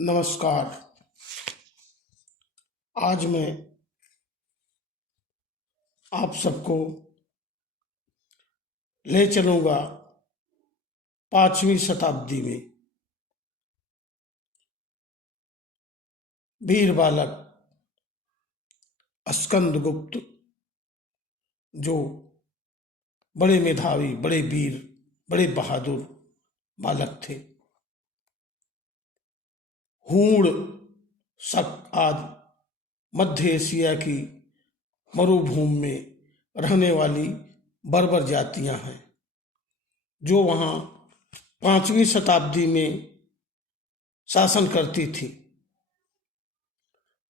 नमस्कार। आज मैं आप सबको ले चलूंगा 5वीं शताब्दी में। वीर बालक स्कंदगुप्त जो बड़े मेधावी, बड़े वीर, बड़े बहादुर बालक थे। हूण, शक आदि मध्य एशिया की मरुभूमि में रहने वाली बर्बर जातियां हैं जो वहां 5वीं शताब्दी में शासन करती थी।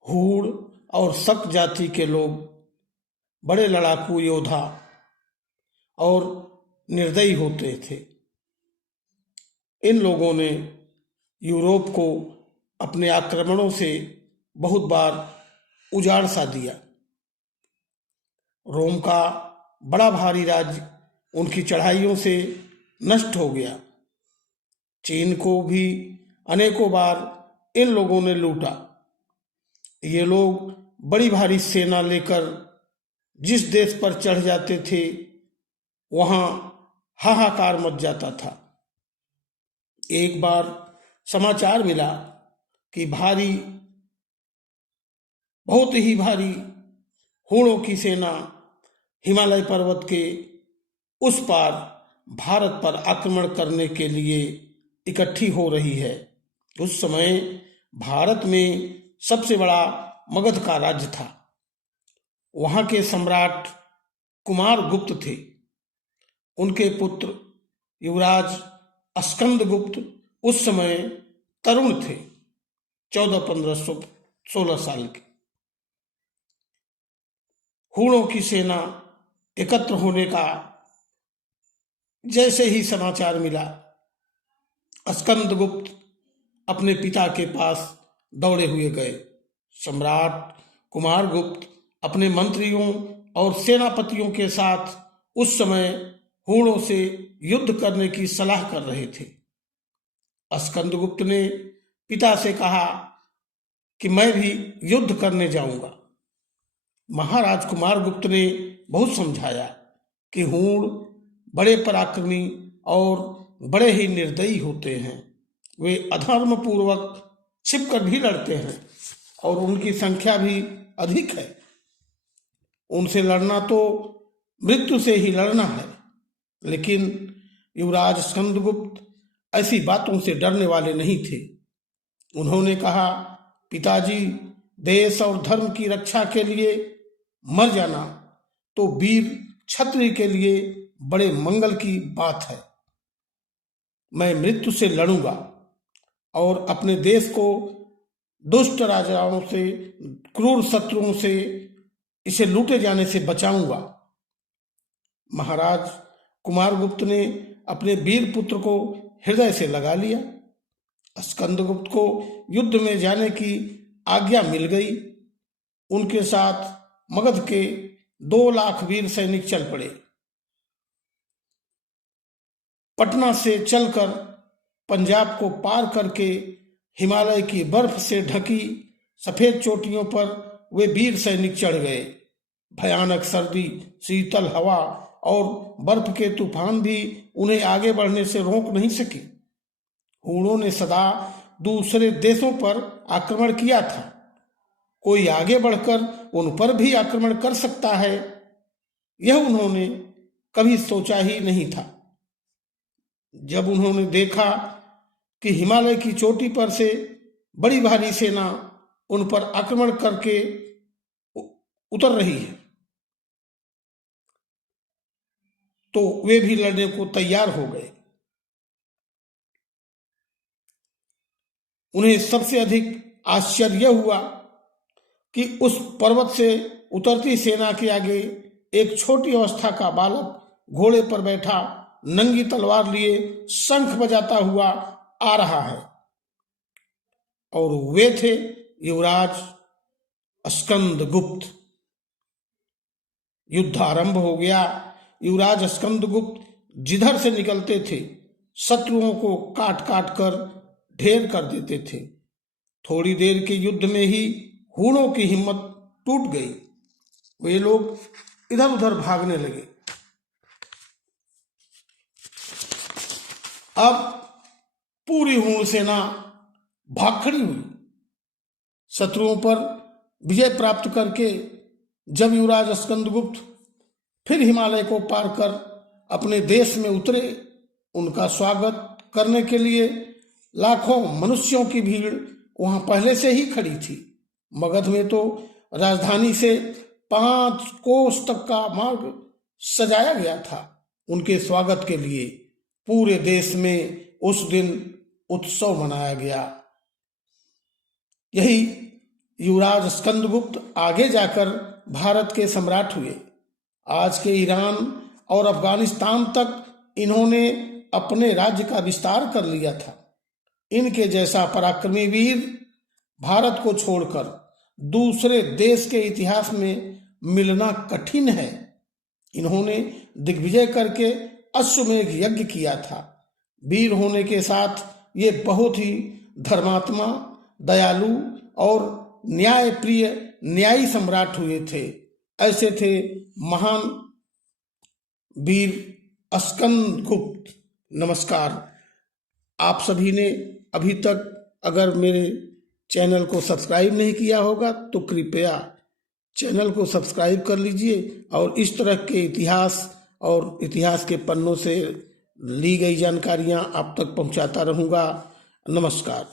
हूण और शक जाति के लोग बड़े लड़ाकू योद्धा और निर्दयी होते थे। इन लोगों ने यूरोप को अपने आक्रमणों से बहुत बार उजाड़ सा दिया। रोम का बड़ा भारी राज्य उनकी चढ़ाइयों से नष्ट हो गया। चीन को भी अनेकों बार इन लोगों ने लूटा। ये लोग बड़ी भारी सेना लेकर जिस देश पर चढ़ जाते थे वहां हाहाकार मच जाता था। एक बार समाचार मिला कि बहुत ही भारी हूणों की सेना हिमालय पर्वत के उस पार भारत पर आक्रमण करने के लिए इकट्ठी हो रही है। उस समय भारत में सबसे बड़ा मगध का राज्य था। वहां के सम्राट कुमारगुप्त थे। उनके पुत्र युवराज स्कंदगुप्त उस समय तरुण थे, 14, 15, 16 साल के। हूणों की सेना एकत्र होने का जैसे ही समाचार मिला, स्कंदगुप्त अपने पिता के पास दौड़े हुए गए। सम्राट कुमारगुप्त अपने मंत्रियों और सेनापतियों के साथ उस समय हूणों से युद्ध करने की सलाह कर रहे थे। स्कंदगुप्त ने पिता से कहा कि मैं भी युद्ध करने जाऊंगा। महाराज कुमारगुप्त ने बहुत समझाया कि हूण बड़े पराक्रमी और बड़े ही निर्दयी होते हैं। वे अधर्म पूर्वक छिपकर भी लड़ते हैं और उनकी संख्या भी अधिक है। उनसे लड़ना तो मृत्यु से ही लड़ना है। लेकिन युवराज स्कंदगुप्त ऐसी बातों से डरने वाले नहीं थे। उन्होंने कहा, पिताजी, देश और धर्म की रक्षा के लिए मर जाना तो वीर क्षत्रिय के लिए बड़े मंगल की बात है। मैं मृत्यु से लड़ूंगा और अपने देश को दुष्ट राजाओं से, क्रूर शत्रुओं से, इसे लूटे जाने से बचाऊंगा। महाराज कुमारगुप्त ने अपने वीर पुत्र को हृदय से लगा लिया। स्कंदगुप्त को युद्ध में जाने की आज्ञा मिल गई। उनके साथ मगध के 2 लाख वीर सैनिक चल पड़े। पटना से चलकर पंजाब को पार करके हिमालय की बर्फ से ढकी सफेद चोटियों पर वे वीर सैनिक चढ़ गए। भयानक सर्दी, शीतल हवा और बर्फ के तूफान भी उन्हें आगे बढ़ने से रोक नहीं सके। हूणों ने सदा दूसरे देशों पर आक्रमण किया था। कोई आगे बढ़कर उन पर भी आक्रमण कर सकता है, यह उन्होंने कभी सोचा ही नहीं था। जब उन्होंने देखा कि हिमालय की चोटी पर से बड़ी भारी सेना उन पर आक्रमण करके उतर रही है, तो वे भी लड़ने को तैयार हो गए। उन्हें सबसे अधिक आश्चर्य हुआ कि उस पर्वत से उतरती सेना के आगे एक छोटी अवस्था का बालक घोड़े पर बैठा नंगी तलवार लिए शंख बजाता हुआ आ रहा है। और वे थे युवराज स्कंदगुप्त। युद्ध आरंभ हो गया। युवराज स्कंदगुप्त जिधर से निकलते थे शत्रुओं को काट काट कर ढेर कर देते थे। थोड़ी देर के युद्ध में ही हूणों की हिम्मत टूट गई। वे लोग इधर उधर भागने लगे। अब पूरी हूण सेना भाग खड़ी हुई। शत्रुओं पर विजय प्राप्त करके जब युवराज स्कंदगुप्त फिर हिमालय को पार कर अपने देश में उतरे, उनका स्वागत करने के लिए लाखों मनुष्यों की भीड़ वहां पहले से ही खड़ी थी। मगध में तो राजधानी से 5 कोस तक का मार्ग सजाया गया था। उनके स्वागत के लिए पूरे देश में उस दिन उत्सव मनाया गया। यही युवराज स्कंदगुप्त आगे जाकर भारत के सम्राट हुए। आज के ईरान और अफगानिस्तान तक इन्होंने अपने राज्य का विस्तार कर लिया था। इनके जैसा पराक्रमी वीर भारत को छोड़कर दूसरे देश के इतिहास में मिलना कठिन है। इन्होंने दिग्विजय करके अश्वमेध यज्ञ किया था। वीर होने के साथ ये बहुत ही धर्मात्मा, दयालु और न्याय प्रिय न्यायी सम्राट हुए थे। ऐसे थे महान वीर स्कंदगुप्त। नमस्कार। आप सभी ने अभी तक अगर मेरे चैनल को सब्सक्राइब नहीं किया होगा तो कृपया चैनल को सब्सक्राइब कर लीजिए और इस तरह के इतिहास और इतिहास के पन्नों से ली गई जानकारियां आप तक पहुंचाता रहूंगा। नमस्कार।